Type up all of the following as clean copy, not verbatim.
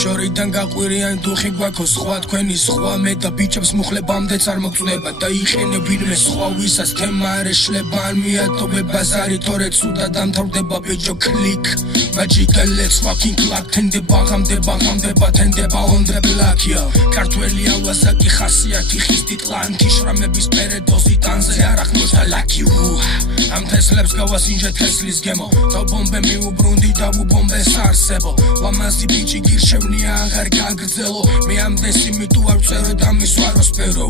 შორიდან გაყვირიან დუხი გვაქოს სხვა თქვენი სხვა მე და ბიჭებს მუხლებამდეც არ მოგწდება და იხენე ვინმე სხვა ვისაც თემა არ ეშლება ან მიატოვე ბაზარი თორე ცუდად დამთავრდება ბიჭო კლიკ Magical let's fucking clock თენდება თენდება on the block yo ქართველი ალვასაკი ხასიათი ხისტი ტლანკი შრამების პერედოზი ტანზე არ ახმოთა ლაკი ამ თესლებს გავასინჯე თესლის გემო დავბომბე მიუბრუნდი დავუბომბე სარსებო ლამაზი ბიჭი გირშევნია აღარ გაგრძელო მე ამდენს იმიტო არ ვწერო და მისვარო სპერო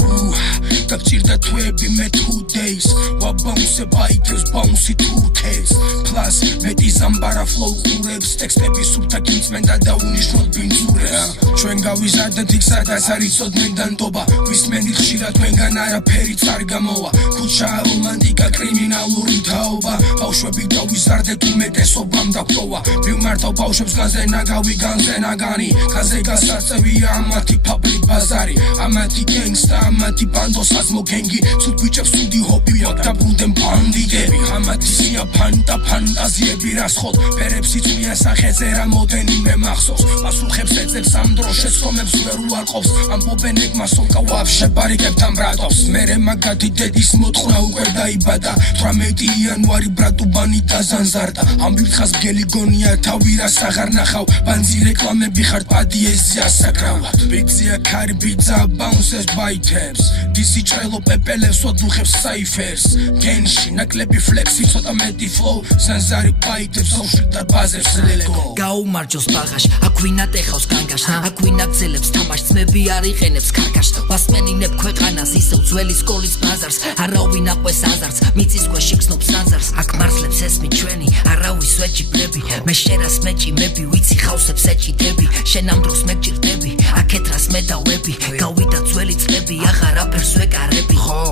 და გჭირდა თვეები მე 2 days ვაბაუნსე ბაიკებს ბაუნსი 2Ks plus მეტი ზამბარა flow ყურებს ტექსტები სულთა გიწმენდა და უნიშნოდ ბინძურებს ჩვენ გავიზარდეთ იქ სადაც არ იცოდნენ დანტობა ვისმენით ხშირად მენგან არაფერიც არ გამოვა ქუჩა რომანტიკა კრიმინალური თაობა ბავშვები გავიზარდეთ უმეტესობამ დაგტოვა მივმართავ ბავშვებს განზე ნაგავი განზე ნაგანი განზე გასაწევია ამათი public ბაზარი ამათი გენგსტა ამათი ბანდოსაც მოგენგი ცუდ ბიჭებს ცუდი ჰობი აქვს დაბრუნდნენ ბანდიტები ამათი სია ფანტაზიები რასხოთ ფერებს იწვიან სახეზე რამოდენიმე მახსოვს პასუხებს ეძებს ამ დროს შეცდომებს ვერ უარყოფს ამბობენ ეგ მასოლკა ვაფშე ბარიკებთან ბრატობს მერე მაგათი დედის მოთხრა უკვე დაიბადა 18 იანვარი ბრატუბანი დაზანზარდა ამ ბილხას გელი გონია თავი რას აღარ ნახავ ბანძი რეკლამები ხარ პადიეზია საკრავად ბიძია ქარი ბიძა ბაუნსეს ბაითებს დისი ჭრელო პეპელებს ოდუხებს საიფერს გენში ნაკლები ფლექსი ცოტა მეტი ფლოუ სანზარი ბაითებს აუშვით დარბაზებს ლელეგო გაუმარჯოს ბაღაშ აქვინატ ეხავს განგაშ აქვინატ ძელებს თამაშ ძმები არ იყენებს კარგაშ ვასმენინებ ქვეყანას ისევ ძველი სკოლის ბაზარს არავინ აყვეს აზარს მიწის ქვეშ იგზნობს ნაზარს აქ მარცლებს ესმი ჩვენი არავის ვეჭიბრები მე შენას მეჭიმები ვიცი ხავსებს ეჭიდები შენ ამ დროს მეგჭირდები აქეთ რას მედავები გავიდა ძველი წლები აღარ აფერს ვეკარები ხო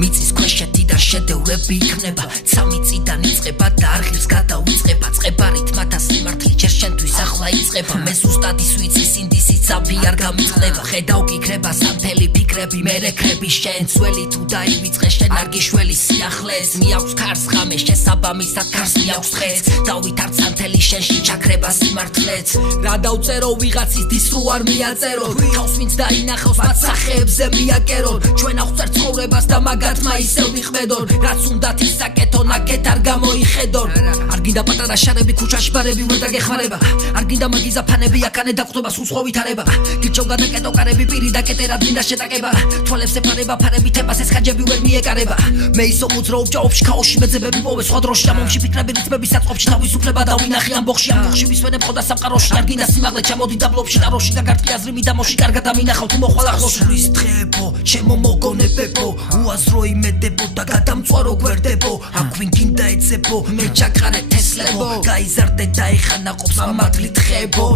მიწის ქვეშ შეთიდან შედევრები იქნება 3 წიდან იწყება და არხებს გადავიწყება წყებარით მათა სიმართლე ჯერ შენთვის ახლა იწყება მე ზუსტად ის ვიცი სინდისი ძაფი არ გამიწყდება ხედავ გიქრება სამთელი ფიქრები მე რეკრები შენ ძველი თუ დაივიწყე შენ არ გიშველი სიახლეს მიაქვს ქარს ღამე შესაბამისად ქარს მიაქვს დღეს დავითარც სამთელი შენში ჩაქრება სიმართლეც რა დავწერო ვიღაცის დის რო არ მიაწერო თავს ვინც დაინახავს მათ სახეებზე მიაკერონ ჩვენ აღწერთ ცხოვრებას და მაგათმა ისევ ვიყვედონ რაც უნდათ ისაკეთონ აქეთ არ გამოიხედონ არ გინდა პატარა შარები ქუჩაში ბარები ვერ დაგეხმარება არ გინდა მაგიზა ფანები აქანე დაგვხვდება სულ სხვა ვითარება გიჩვენ გადაკეტო კარები პირი დაკეტერად გინდა შეტაკება თვალებს ეფარება ფარები თებას ეს ხაჯები ვერ მიეკარება მე ისო მოძრაობ ჭაობში ქაოში მეძებები პოვე სხვა დროში ამომში ფიქრები რიტმები საწყობში თავისუფლება დავინახე ამბოხში ვისვენებ ხოდა სამყაროში არ გინდა სიმაღლე ჩამოდი დაბლობში ტაროში და გარტყი აზრი მიდამოში კარგად დამინახავ თუ მოხვალ ახლოს დღეებო ჩემო მოგონებებო უაზრო იმედებო და გადამწვარო გვერდებო აქვინ გინდა ეცებო მე ჩაკარე თესლებო გაიზარდე და ეხანა ყოფს ამათლი თხებო